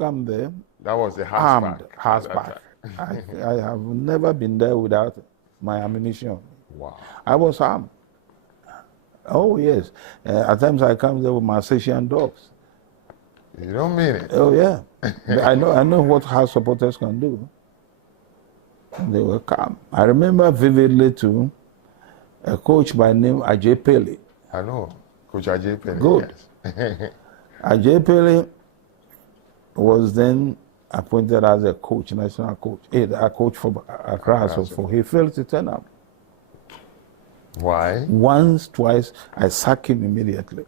come there. That was the Armed horseback. I have never been there without my ammunition. Wow. I was armed. Oh, yes. At times I come there with my Alsatian dogs. You don't mean it? Oh, yeah. I know what house supporters can do. They were calm. I remember vividly, too, a coach by name Ajay Pele. I know. Coach Ajay Pele. Good. Yes. Ajay Pele was then appointed as a coach, national coach, a coach for Accra. So he failed to turn up. Why? Once, twice, I sacked him immediately.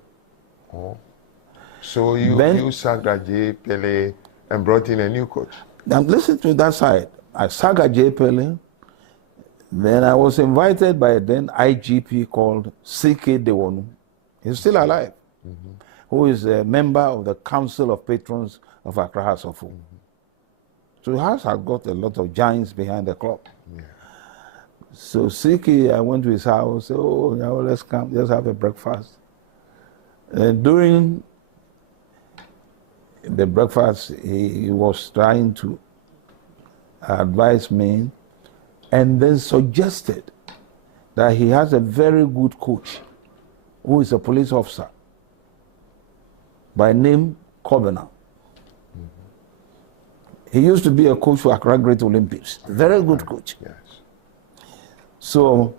Oh. So you sacked Ajay Pele and brought in a new coach? Now listen to that side. I sacked Ajay Pele. Then I was invited by a then IGP called C.K. Dewonu. He's still alive. Who is a member of the Council of Patrons of Accra House of Folk. So the house has got a lot of giants behind the club. Yeah. So C.K., I went to his house, said, oh, now let's come, let's have a breakfast. During the breakfast, he was trying to advise me and then suggested that he has a very good coach who is a police officer by name Covenant. He used to be a coach for Accra Great Olympics. Very good coach. Yes. So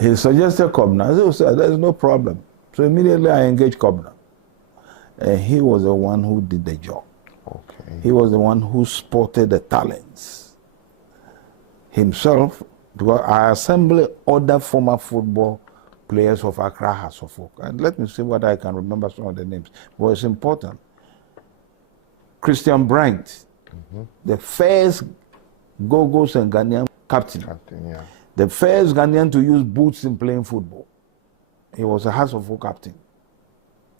he suggested Covenant. I said, there's no problem. So immediately I engaged Covenant. And he was the one who did the job. Okay. He was the one who spotted the talents himself, because I assembled other former football players of Accra House of Folk. And let me see whether I can remember some of the names. But it's important. Christian Bryant, the first Gogos and Ghanaian captain. Yeah. The first Ghanaian to use boots in playing football. He was a House of Folk captain,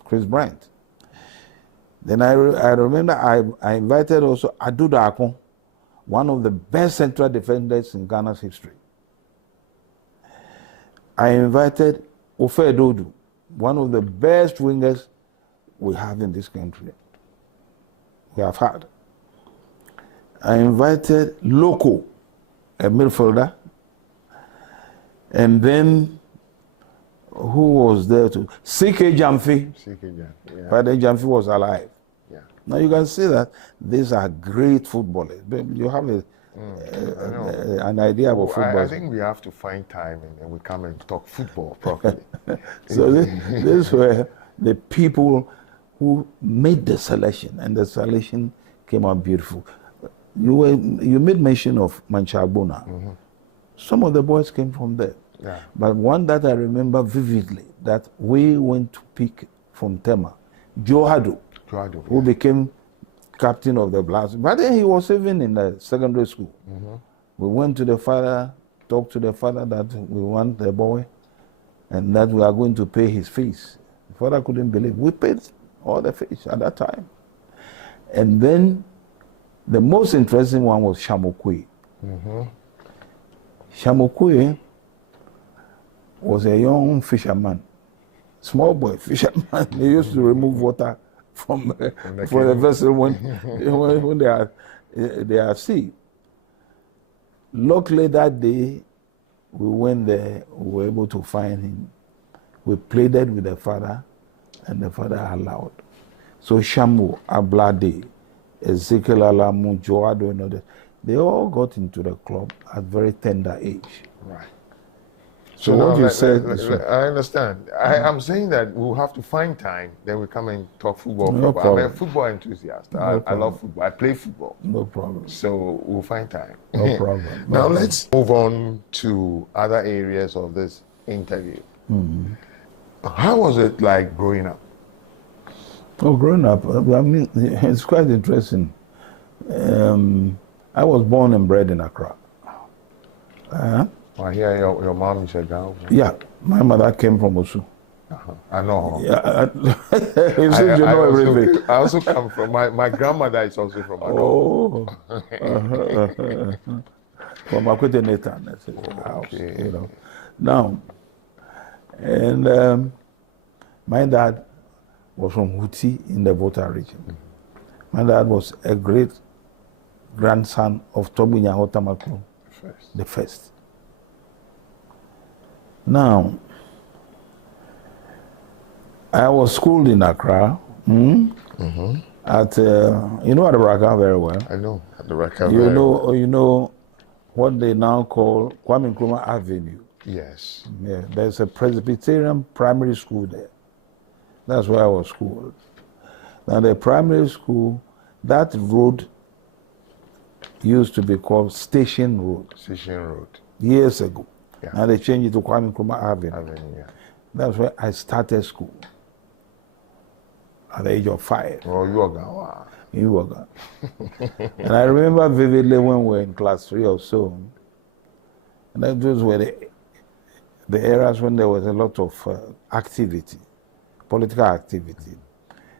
Chris Bryant. Then I remember I invited also Aduda Akon, one of the best central defenders in Ghana's history. I invited Ofe Dodu, one of the best wingers we have in this country. We have had. I invited Loco, a midfielder, and then who was there too? C.K. Jamfi. C.K. Jamfi, yeah. But then Jamfi was alive. Yeah. Now you can see that these are great footballers. You have an idea about football. I think we have to find time and we come and talk football properly. So these were the people who made the selection, and the selection came out beautiful. You made mention of Manchagbona. Some of the boys came from there. Yeah. But one that I remember vividly, that we went to pick from Tema, Joe Hado, who became captain of the Blast. But then he was even in the secondary school. We went to the father, talked to the father that we want the boy and that we are going to pay his fees. The father couldn't believe. We paid all the fees at that time. And then the most interesting one was Shamokwe. Shamokwe was a young fisherman, small boy fisherman. He used to remove water from the vessel when they are at sea. Luckily that day, we went there, we were able to find him. We pleaded with the father, and the father allowed. So Shamu, Ablade, Ezekiel Alamu, Joado, and others, they all got into the club at very tender age. Right. So what you said... I understand. I'm saying that we'll have to find time, then we come and talk football. No problem. I'm a football enthusiast. I love football. I play football. No problem. So we'll find time. No problem. Now let's move on to other areas of this interview. How was it like growing up? Oh, growing up, I mean, it's quite interesting. I was born and bred in Accra. I hear your mom is a Ghana. Yeah, my mother came from Osu. I know. Yeah, you know everything. I also come from, my grandmother is also from Ghana. From Akwete Nathan, that's his house, Okay. you know. Now, and my dad was from Huti in the Volta region. My dad was a great grandson of Nyaho Nyaho-Tamakloe, the first. Now, I was schooled in Accra. At you know Adaraka very well. I know Adaraka very well. You know what they now call Kwame Nkrumah Avenue. Yes. Yeah, there's a Presbyterian primary school there. That's where I was schooled. Now the primary school, that road used to be called Station Road. Station Road. Years ago. Yeah. And they changed it to Kwame Nkrumah Avenue. Yeah. That's where I started school. At the age of 5. Oh, you are You were gone. And I remember vividly when we were in class 3 or so. And those were the eras when there was a lot of activity, political activity.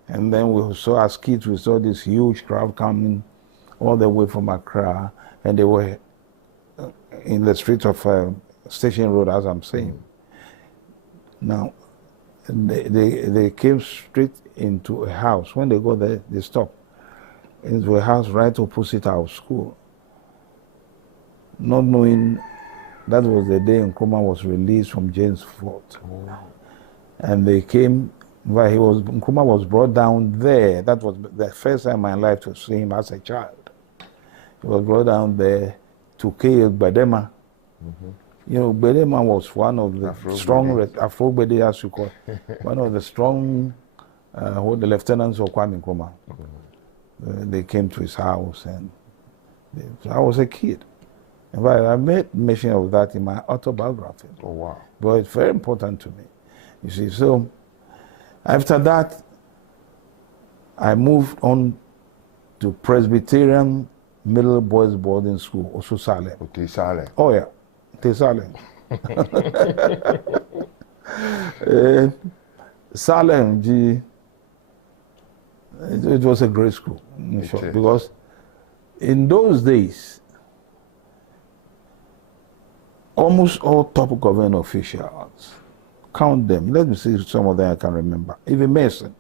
And then we saw, as kids, we saw this huge crowd coming all the way from Accra, and they were in the street of Station Road, as I'm saying. Now, they came straight into a house. When they go there, they stop into a house right opposite our school, not knowing that was the day Nkrumah was released from James Fort. And they came, Nkrumah was brought down there. That was the first time in my life to see him as a child. He was brought down there to kill Bedema. You know, Bedema was one of the strong, Afro-Bede as you call it, one of the strong, the lieutenants of Kwame Nkrumah. They came to his house, and I was a kid. In fact, I made mention of that in my autobiography. Oh, wow. But it's very important to me. You see, so after that, I moved on to Presbyterian Middle Boys Boarding School, also Salem. Okay, Salem. Oh, yeah. Salem. Salem, it was a great school, in short, because in those days, almost all top government officials, count them, let me see some of them I can remember, even Mason,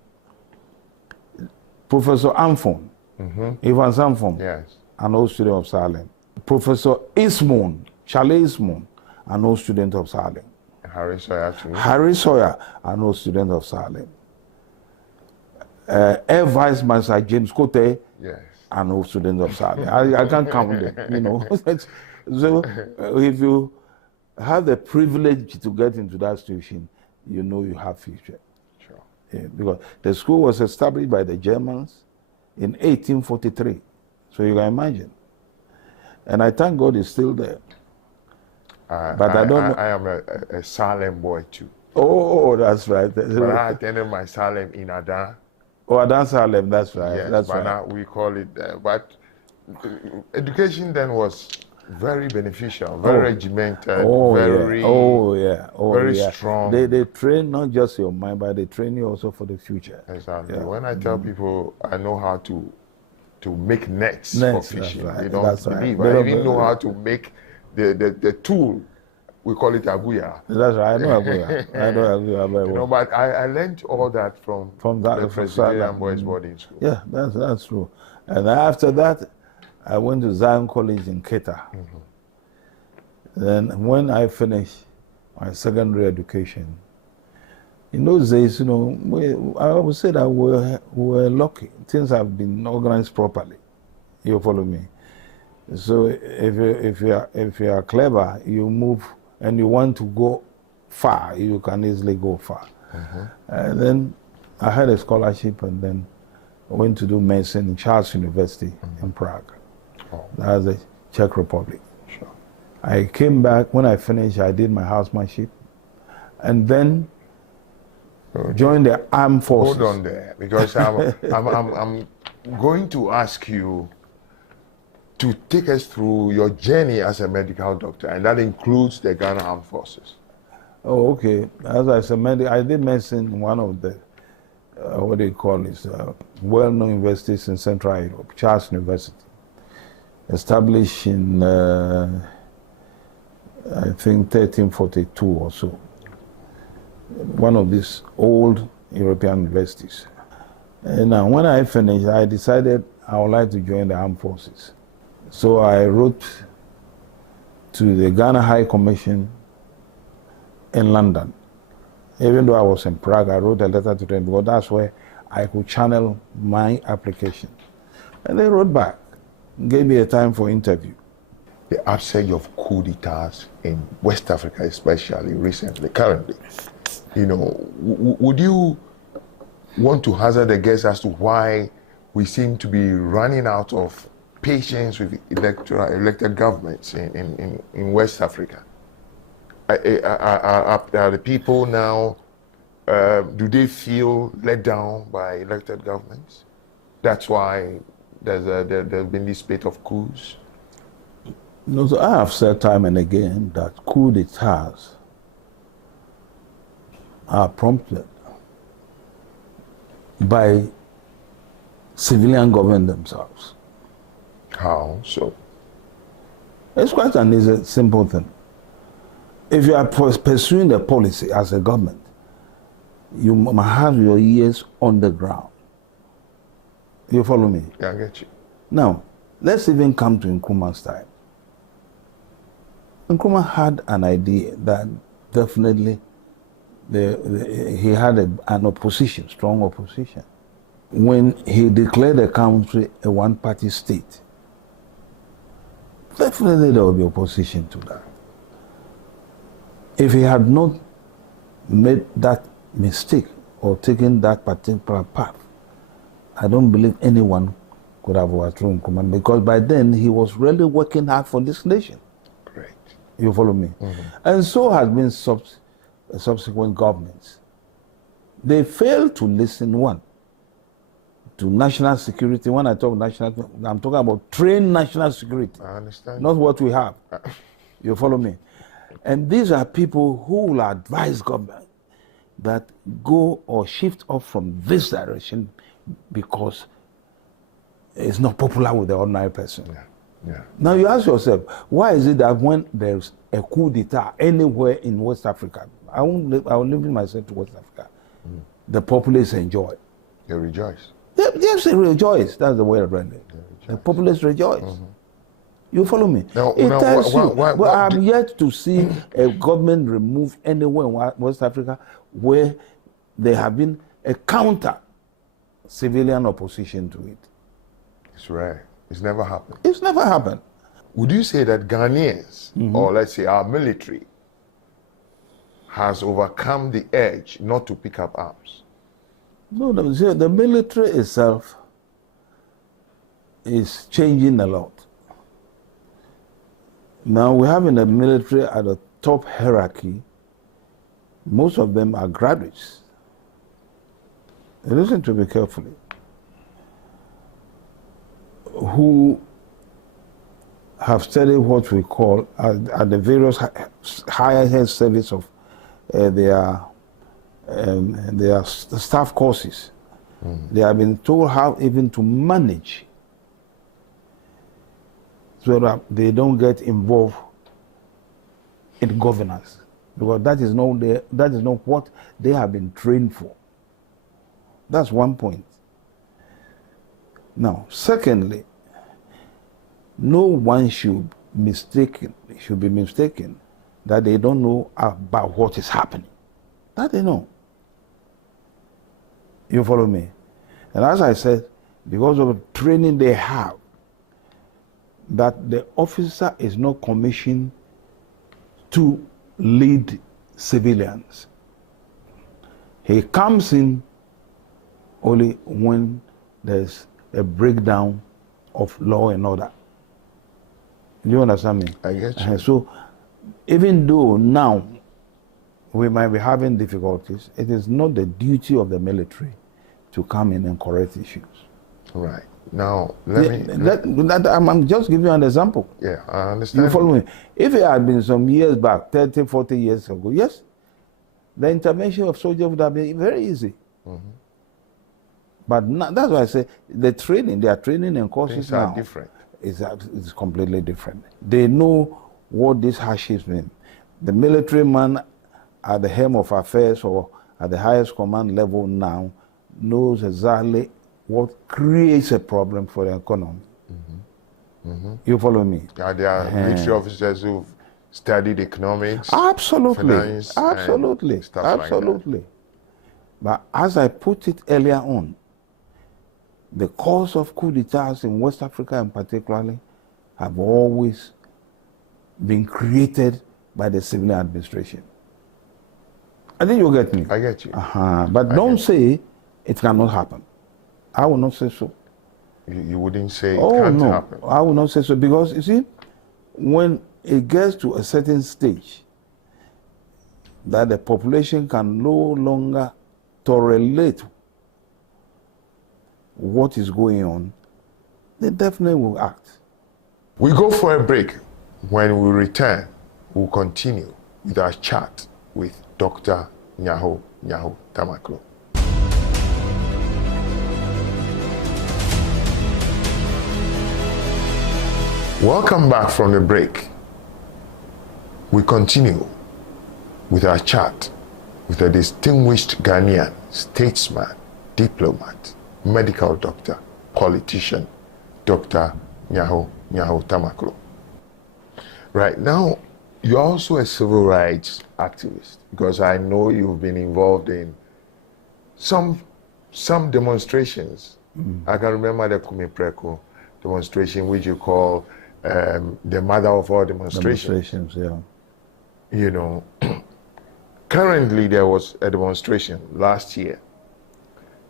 Professor Amphon, Ivan Samphon, yes, an old student of Salem, Professor Ismon, Charlie Ismon, an old student of Salem. Harry Sawyer, too. Harry Sawyer, an old student of Salem. Air Vice Marshal James Cote, yes, an old student of Salem. I can't count them, you know. So if you have the privilege to get into that situation, you know you have future. Sure. Yeah, because the school was established by the Germans in 1843. So you can imagine. And I thank God it's still there. But I don't know. I am a Salem boy too. Oh, that's right. But I attended my Salem in Adan. Oh, Adan Salem, that's right. Yes, that's but right. now we call it, but education then was very beneficial, very regimented, very, very strong. They train not just your mind, but they train you also for the future. Exactly. Yeah. When I tell people I know how to make nets for fishing, right. They don't believe. I even know how to make the tool. We call it aguya. That's right. I know aguya. I know aguya very well. You know, but I learned all that from the Presbyterian Boys Boarding School. Yeah, that's true. And after that, I went to Zion College in Keta. Then when I finished my secondary education, in those days, you know, I would say that we were lucky. Things have been organized properly. You follow me? So if you are clever, you move and you want to go far, you can easily go far. And then I had a scholarship, and then I went to do medicine in Charles University in Prague. That was the Czech Republic. Sure. I came back. When I finished, I did my housemanship, and then joined the armed forces. Hold on there, because I'm going to ask you to take us through your journey as a medical doctor, and that includes the Ghana Armed Forces. Oh, okay. As I said, I did medicine in one of the, what do you call it, well-known universities in Central Europe, Charles University, established in, I think, 1342 or so. One of these old European universities. And now, when I finished, I decided I would like to join the armed forces. So I wrote to the Ghana High Commission in London. Even though I was in Prague, I wrote a letter to them because that's where I could channel my application. And they wrote back, gave me a time for interview. The upsurge of coup d'etats in West Africa, especially recently, currently, would you want to hazard a guess as to why we seem to be running out of patience with elected governments in West Africa? Are the people now, do they feel let down by elected governments? That's why there's been this spate of coups? No, so I have said time and again that coup d'etats are prompted by civilian government themselves. How so? It's quite an easy, simple thing. If you are pursuing the policy as a government, you must have your ears on the ground. You follow me? Yeah, I get you. Now, let's even come to Nkrumah's time. Nkrumah had an idea that definitely he had an opposition, strong opposition. When he declared the country a one-party state, definitely there will be opposition to that. If he had not made that mistake or taken that particular path, I don't believe anyone could have overthrown Nkrumah, because by then he was really working hard for this nation. Great. You follow me? Mm-hmm. And so has been subsequent governments. They failed to listen, one, to national security. When I talk national, I'm talking about trained national security. I understand. Not what we have. You follow me? And these are people who will advise government that go or shift off from this direction because it's not popular with the ordinary person. Yeah. Yeah. Now you ask yourself, why is it that when there's a coup d'etat anywhere in West Africa, I will limit myself to West Africa, the populace enjoy. They rejoice. Yes, they rejoice. That's the way I read it. The populace rejoice. Mm-hmm. You follow me? Now, but I'm yet to see a government remove anywhere in West Africa where there have been a counter civilian opposition to it. It's rare. It's never happened. It's never happened. Would you say that Ghanaians, or let's say our military, has overcome the urge not to pick up arms? No, the military itself is changing a lot. Now we have in the military at the top hierarchy, most of them are graduates. Listen to me carefully. Who have studied what we call at the various higher head service of their staff courses. They have been told how even to manage so that they don't get involved in governance, because that is not what they have been trained for. That's one point. Now, secondly, no one should be mistaken that they don't know about what is happening. That they know. You follow me? And as I said, because of the training they have, that the officer is not commissioned to lead civilians. He comes in only when there's a breakdown of law and order. Do you understand me? I get you. So, even though now we might be having difficulties, it is not the duty of the military to come in and correct issues. Right. Now, I'm just giving you an example. Yeah, I understand. You follow me? If it had been some years back, 30, 40 years ago, yes, the intervention of soldiers would have been very easy. But now, that's why I say their training and courses Things now are different. Is completely different. They know what these hardships mean. The military man at the helm of affairs or at the highest command level now knows exactly what creates a problem for the economy. You follow me? Yeah, there are military officers who've studied economics, Absolutely, finance, absolutely, and stuff absolutely. like But as I put it earlier on, the cause of coup d'etats in West Africa in particularly have always been created by the civilian administration. I think you get me. I get you. But don't say it cannot happen. I will not say so. You wouldn't say it can't happen? I will not say so, because you see, when it gets to a certain stage that the population can no longer tolerate what is going on, they definitely will act. We go for a break. When we return, we'll continue with our chat with Dr. Nyaho Nyaho-Tamakloe. Welcome back from the break. We continue with our chat with a distinguished Ghanaian statesman, diplomat, medical doctor, politician, Dr. Nyaho Nyaho-Tamakloe. Right now, you're also a civil rights activist, because I know you've been involved in some demonstrations. I can remember the Kumipreko demonstration, which you call the mother of all demonstrations. Yeah. You know, currently there was a demonstration last year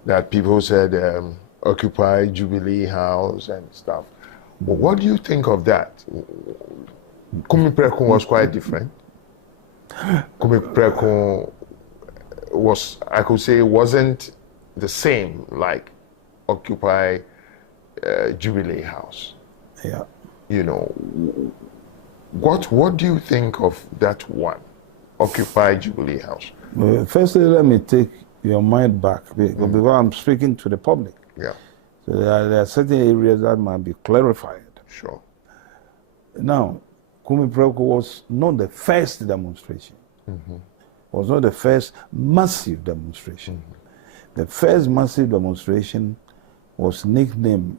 that people said occupy Jubilee House and stuff. But what do you think of that? Kumipreko was quite different. Kumipreko was, I could say, wasn't the same like Occupy Jubilee House. Yeah. You know, what do you think of that one, Occupy Jubilee House? Well, firstly, let me take your mind back, because I'm speaking to the public. Yeah. So there are certain areas that might be clarified. Sure. Now, Kumipreko was not the first demonstration. Was not the first massive demonstration. The first massive demonstration was nicknamed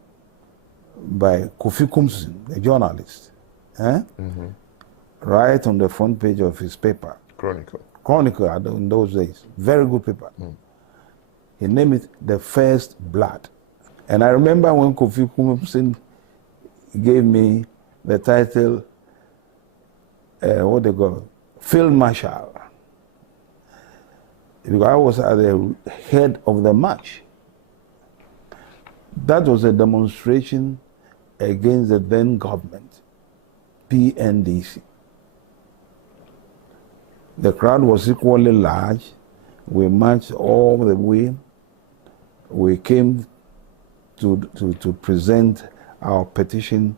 by Kofi Kumsin, a journalist, right on the front page of his paper. Chronicle in those days. Very good paper. He named it The First Blood. And I remember when Kofi Kumsin gave me the title, what they call, Field Marshal. Because I was at the head of the march. That was a demonstration against the then government, PNDC. The crowd was equally large. We marched all the way. We came to present our petition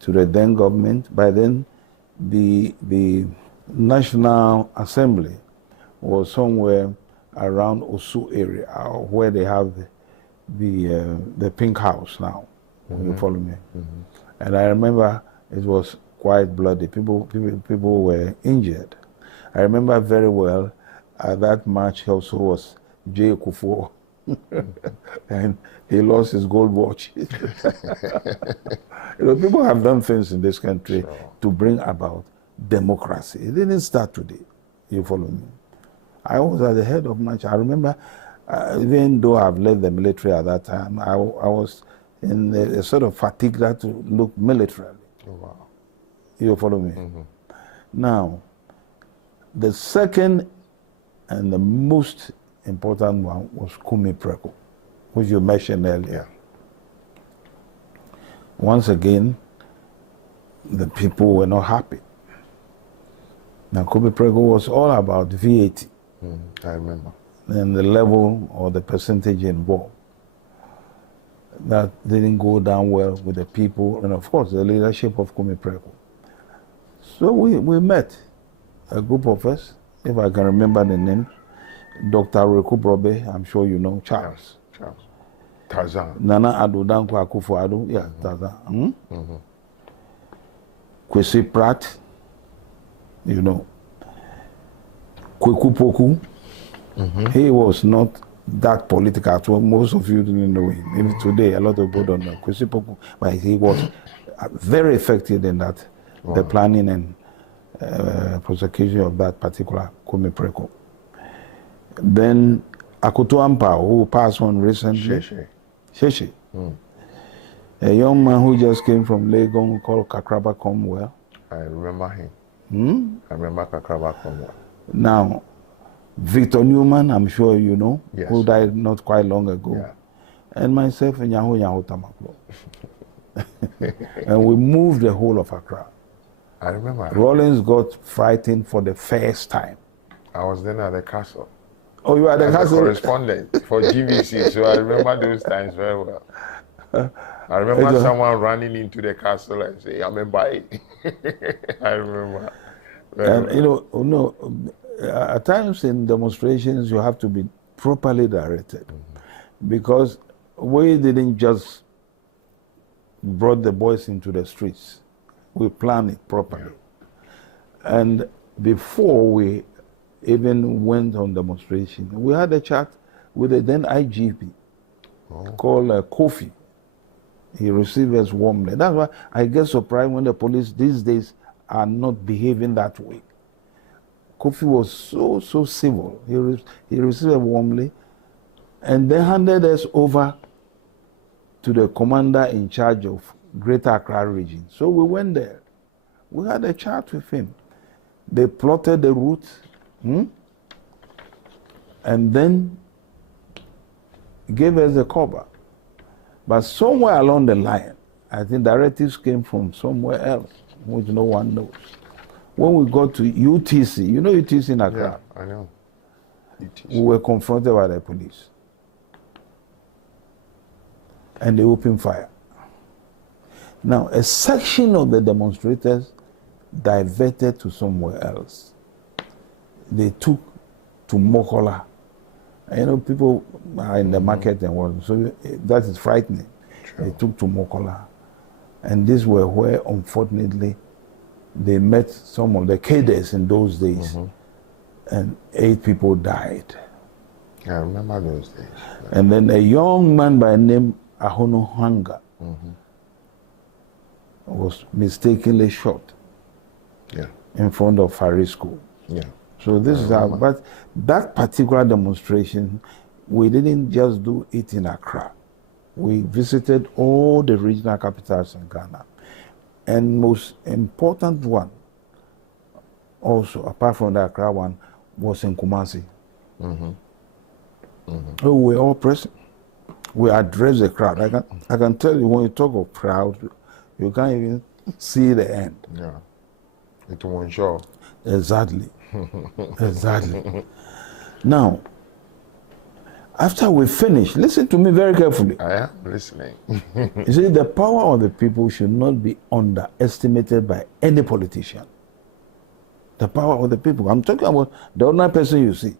to the then government. By then, the National Assembly was somewhere around Osu area, where they have the Pink House now. You follow me? And I remember it was quite bloody. People were injured. I remember very well that march also was J. Kufuor. And he lost his gold watch. You know, people have done things in this country to bring about democracy. It didn't start today. You follow me? I was at the head of march. I remember, even though I've left the military at that time, I was in a sort of fatigue that to look militarily. Oh, wow. You follow me? Now, the second and the most important one was Kumipreko, which you mentioned earlier. Once again, the people were not happy. Now, Kumipreko was all about VAT. I remember. And the level or the percentage involved. That didn't go down well with the people and, of course, the leadership of Kumipreko. So we met, a group of us, if I can remember the name, Dr. Reku Brobe, I'm sure you know, Charles. Tarzan. Nana Addo Dankwa Akufo-Addo, yeah, Tarzan. Kwesi Pratt, you know. Kweku Poku, he was not that political. So most of you didn't know him. Even today, a lot of people don't know. But he was very effective in that, the planning and prosecution of that particular Kwame Preko. Then Akoto Ampa, who passed on recently. Sheshe. A young man who just came from Legon called Kakraba Comwell. I remember him. I remember Kakraba Comwell. Now, Victor Newman, I'm sure you know, yes, who died not quite long ago. Yeah. And myself, Nyaho Nyaho-Tamakloe. And we moved the whole of Accra. I remember. Rollins got frightened for the first time. I was then at the castle. Oh, you were at the castle? Correspondent for GVC, so I remember those times very well. I remember someone running into the castle and saying, I'm a bite. I remember. And, you know, at times in demonstrations, you have to be properly directed. Because we didn't just brought the boys into the streets. We planned it properly. Yeah. And before we even went on demonstration, we had a chat with the then IGP called Kofi. He received us warmly. That's why I get surprised when the police these days are not behaving that way. Kofi was so civil. He received us warmly and then handed us over to the commander in charge of Greater Accra region. So we went there. We had a chat with him. They plotted the route, and then gave us the cover. But somewhere along the line, I think directives came from somewhere else, which no one knows. When we got to UTC, you know UTC in Accra? Yeah, I know. UTC. We were confronted by the police. And they opened fire. Now, a section of the demonstrators diverted to somewhere else. They took to Mokola. And, you know, people are in the market and what, so that is frightening. True. They took to Mokola. And these were where, unfortunately, they met some of the cadres in those days. And 8 people died. I remember those days. And then a young man by name Ahono Hanga was mistakenly shot in front of Harry School. So this is how, but that particular demonstration, we didn't just do it in Accra. We visited all the regional capitals in Ghana. And most important one, also, apart from the Accra one, was in Kumasi. So we were all present. We address the crowd. I can tell you, when you talk of crowd, you can't even see the end. Yeah, it won't show. Exactly. Exactly. Now, after we finish, listen to me very carefully. I am listening. You see, the power of the people should not be underestimated by any politician. The power of the people. I'm talking about the ordinary person you see.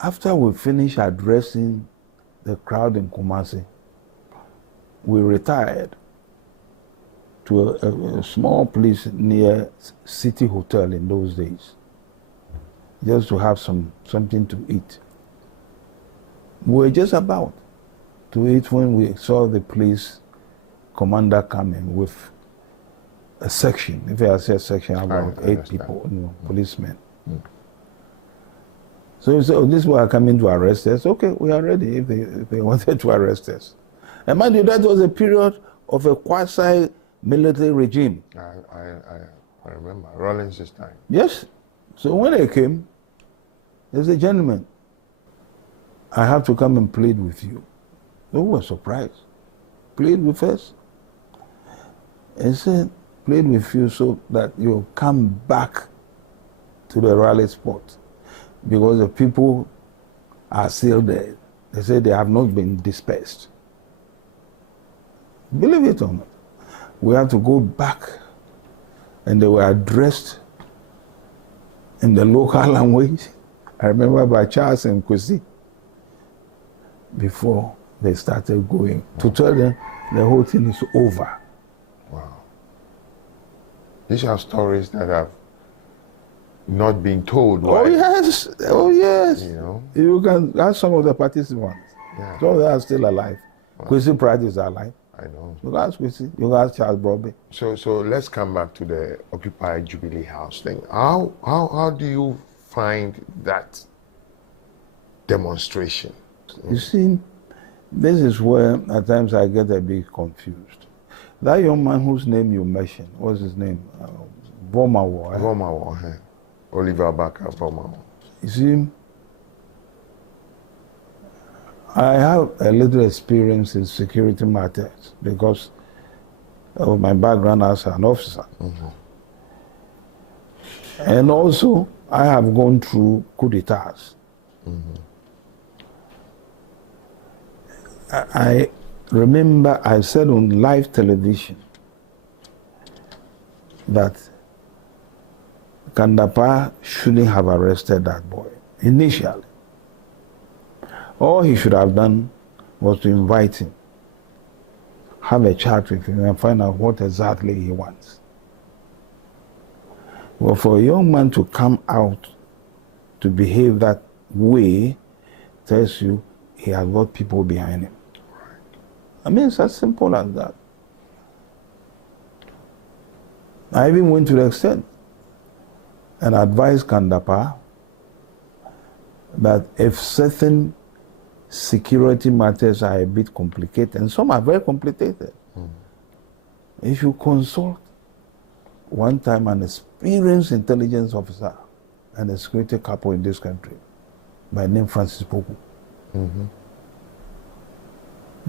After we finished addressing the crowd in Kumasi, we retired to a small place near City Hotel in those days, just to have something to eat. We were just about to eat when we saw the police commander coming with a section. If I say a section, about 8 people, policemen. So we said, oh, these are coming to arrest us. Okay, we are ready if they wanted to arrest us. And mind you, that was a period of a quasi-military regime. I remember, Rollins' time. Yes. So when they came, they said, gentlemen, I have to come and plead with you. We were surprised. Plead with us? He said, plead with you so that you'll come back to the rally spot. Because the people are still there. They say they have not been dispersed. Believe it or not, we have to go back, and they were addressed in the local language. I remember by Charles and Kwesi, before they started going, to tell them the whole thing is over. Wow. These are stories that have not being told why. Oh yes, oh yes. You know, you can ask some of the participants. Yeah. Some of them are still alive. Kwesi Pratt is alive. I know. You can ask Kwesi. You can ask Charles Bobby. So let's come back to the Occupy Jubilee House thing. How do you find that demonstration? You see, this is where at times I get a bit confused. That young man whose name you mentioned, what's his name? Vomawo. Vomawo, Oliver Barker Vomawo. You see, I have a little experience in security matters because of my background as an officer. Mm-hmm. And also, I have gone through coup d'etats. Mm-hmm. I remember I said on live television that Kandapa shouldn't have arrested that boy initially. All he should have done was to invite him, have a chat with him, and find out what exactly he wants. Well, for a young man to come out to behave that way tells you he has got people behind him. I mean, it's as simple as that. I even went to the extent and advised Kandapa that if certain security matters are a bit complicated, and some are very complicated, if you consult one time an experienced intelligence officer and a security couple in this country by the name Francis Poku. Mm-hmm.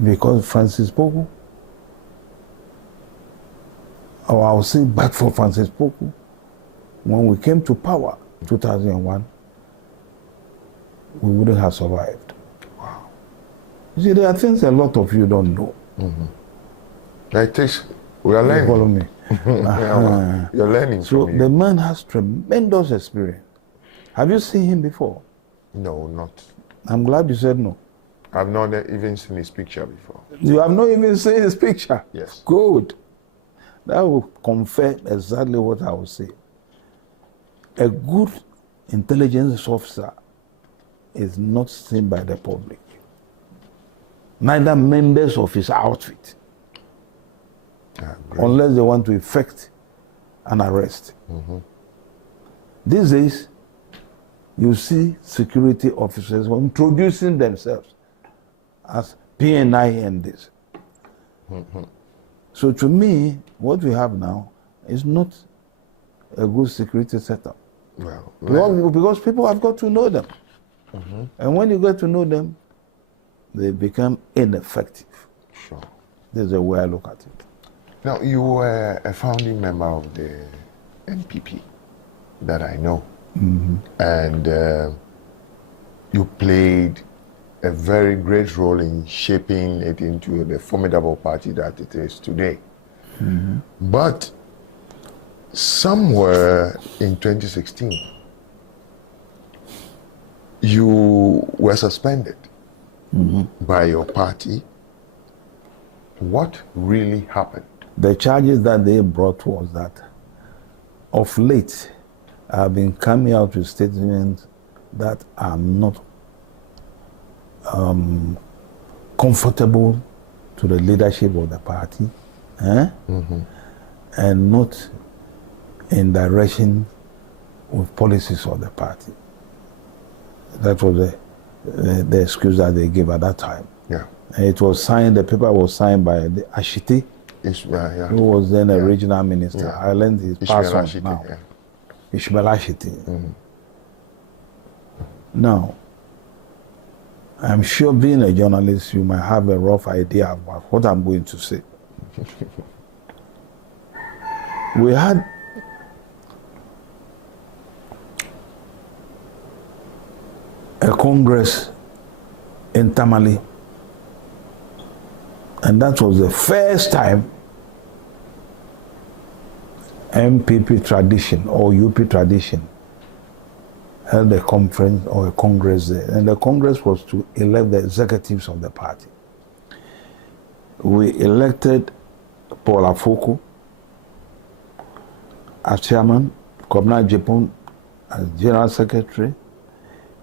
Because Francis Poku, or I'll say back for Francis Poku, when we came to power in 2001, we wouldn't have survived. Wow. You see, there are things a lot of you don't know. Mm-hmm. Like this, we are learning. You follow me? You're learning So from the you. man has tremendous experience. Have you seen him before? No, not. I'm glad you said no. I've not even seen his picture before. You have not even seen his picture? Yes. Good. That will confirm exactly what I will say. A good intelligence officer is not seen by the public, neither members of his outfit, unless they want to effect an arrest. Mm-hmm. These days, you see security officers introducing themselves as PNI and this. Mm-hmm. So to me, what we have now is not a good security setup. Well, because people have got to know them. mm-hmm. And when you get to know them, they become ineffective. Sure. This is the way I look at it. Now, you were a founding member of the NPP that I know. Mm-hmm. And you played a very great role in shaping it into the formidable party that it is today. Mm-hmm. But somewhere in 2016, you were suspended by your party. What really happened? The charges that they brought was that of late, I have been coming out with statements that are not comfortable to the leadership of the party, and not in direction with policies of the party. That was the excuse that they gave at that time. Yeah. And it was signed, the paper was signed by the Ashiti, Yeah. who was then a regional minister. Yeah. I learned his Ishmael passed on Ashiti, now. yeah. Ishmael Ashiti. Now, I'm sure being a journalist, you might have a rough idea about what I'm going to say. We had a congress in Tamale, and that was the first time MPP tradition or UP tradition held a conference or a congress there. And the congress was to elect the executives of the party. We elected Paul Afoko as chairman, Kobna Jepon as General Secretary,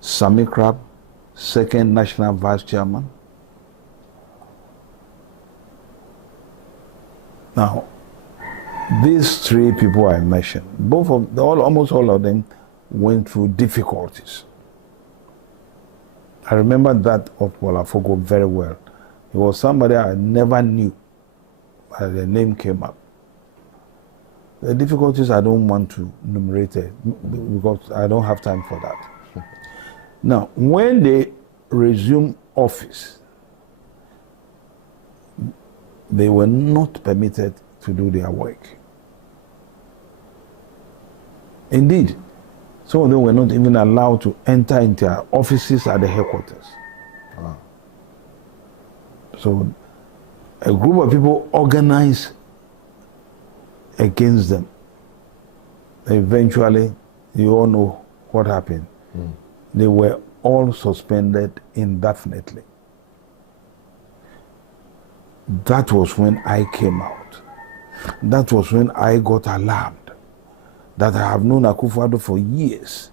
Sami Krab, second National Vice Chairman. Now, these three people I mentioned, almost all of them went through difficulties. I remember that of Wolafogo very well. He was somebody I never knew, but the name came up. The difficulties I don't want to enumerate because I don't have time for that. Now, when they resumed office, they were not permitted to do their work. Indeed, some of them were not even allowed to enter into their offices at the headquarters. Wow. So a group of people organized against them. Eventually, you all know what happened. They were all suspended indefinitely. That was when I came out. That was when I got alarmed that I have known Akufo-Addo for years.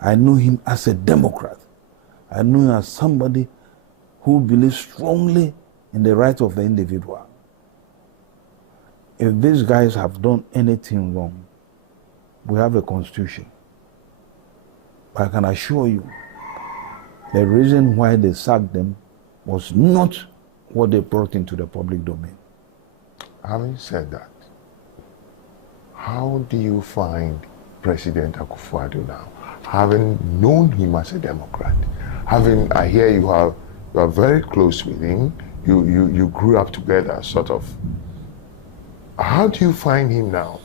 I knew him as a Democrat. I knew him as somebody who believes strongly in the right of the individual. If these guys have done anything wrong, we have a constitution. But I can assure you, the reason why they sacked them was not what they brought into the public domain. Having said that, how do you find President Akufo-Addo now? Having known him as a Democrat, I hear you are very close with him, you grew up together, sort of. How do you find him now?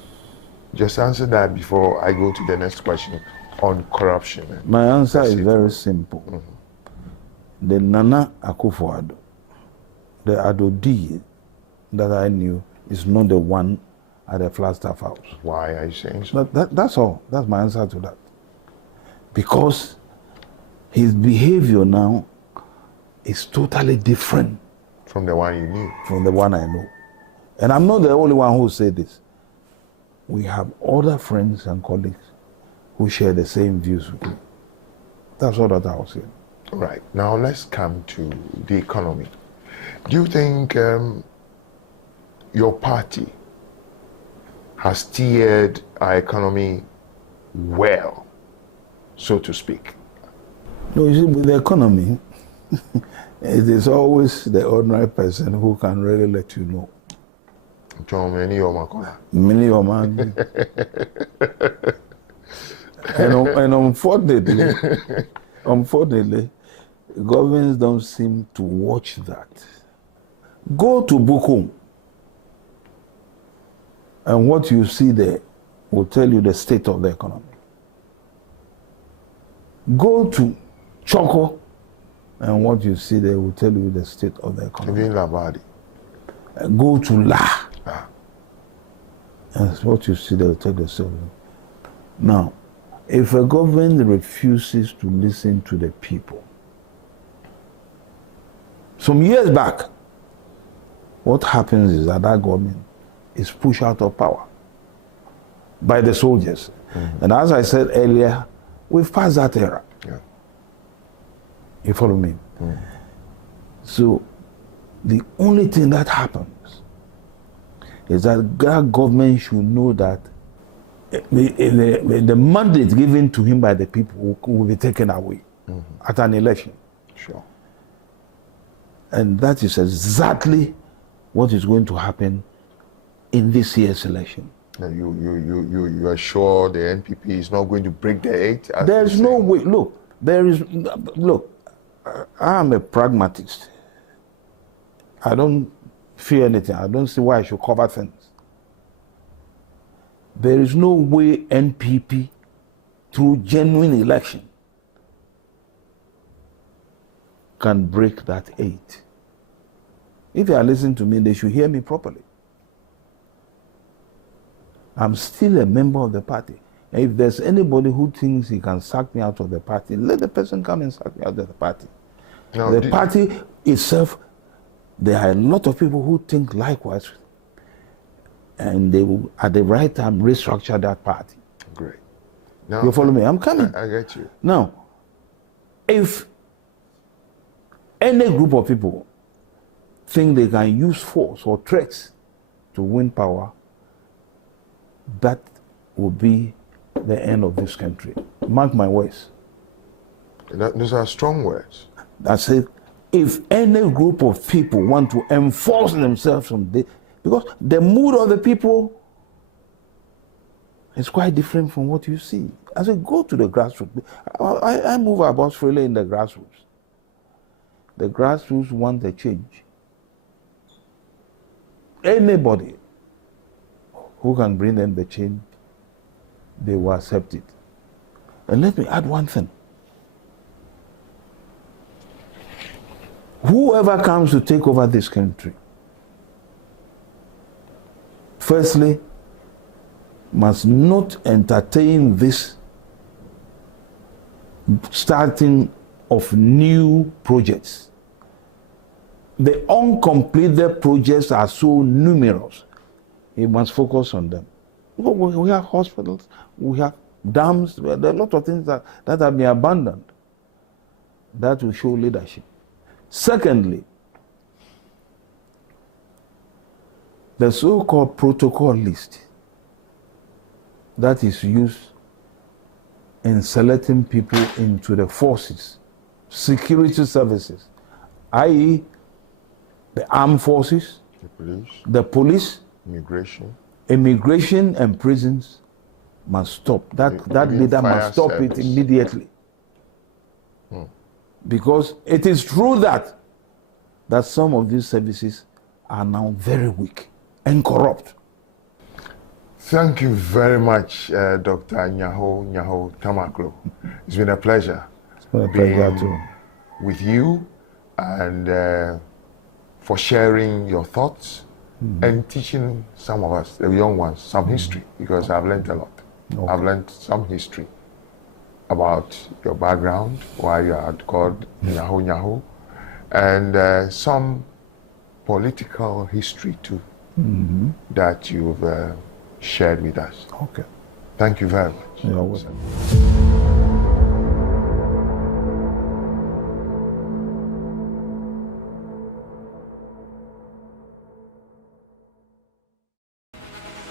Just answer that before I go to the next question on corruption. My answer is very simple. The Nana Akufo-Addo, the Adodi that I knew, is not the one at the Flagstaff House. Why are you saying so? That's all. That's my answer to that. Because his behavior now is totally different from the one you knew. From the one I know. And I'm not the only one who said this. We have other friends and colleagues who share the same views with me. That's all that I was saying. All right. Now let's come to the economy. Do you think your party has steered our economy well, so to speak? No, you see, with the economy, it is always the ordinary person who can really let you know. Many of man. And unfortunately, governments don't seem to watch that. Go to Bukum, and what you see there will tell you the state of the economy. Go to Choco, and what you see there will tell you the state of the economy. Go to La, and what you see there will tell you the state of the economy. Now, if a government refuses to listen to the people, some years back, what happens is that government is pushed out of power by the soldiers. And as I said earlier, we've passed that era. Yeah. You follow me? So the only thing that happens is that government should know that the mandate given to him by the people will be taken away at an election. Sure. And that is exactly what is going to happen in this year's election. You are sure the NPP is not going to break the 8? There's no way. Look, I am a pragmatist. I don't fear anything. I don't see why I should cover things. There is no way NPP, through genuine election, can break that 8. If they are listening to me, they should hear me properly. I'm still a member of the party. And if there's anybody who thinks he can sack me out of the party, let the person come and sack me out of the party. No, the party itself, there are a lot of people who think likewise, and they will, at the right time, restructure that party. Great. No, You follow me? I'm coming. I get you. Now, if any group of people think they can use force or threats to win power, that will be the end of this country. Mark my words. Those are strong words. I said, if any group of people want to enforce themselves from this, because the mood of the people is quite different from what you see. I said, go to the grassroots. I move about freely in the grassroots. The grassroots want a change. Anybody who can bring them the change, they will accept it. And let me add one thing. Whoever comes to take over this country, firstly, must not entertain this starting of new projects. The uncompleted projects are so numerous. He must focus on them. We have hospitals, we have dams, there are a lot of things that have been abandoned. That will show leadership. Secondly, the so-called protocol list that is used in selecting people into the forces, security services, i.e., the armed forces, the police, immigration and prisons must stop. That leader must stop it immediately. Because it is true that some of these services are now very weak and corrupt. Thank you very much, Dr. Nyaho Nyaho-Tamakloe. It's been a pleasure. It's been a pleasure too. With you, and for sharing your thoughts and teaching some of us, the young ones, some history, because I've learned a lot. Okay. I've learned some history about your background, why you are called Nyaho Nyaho, and some political history too that you've shared with us. Okay. Thank you very much. You're welcome.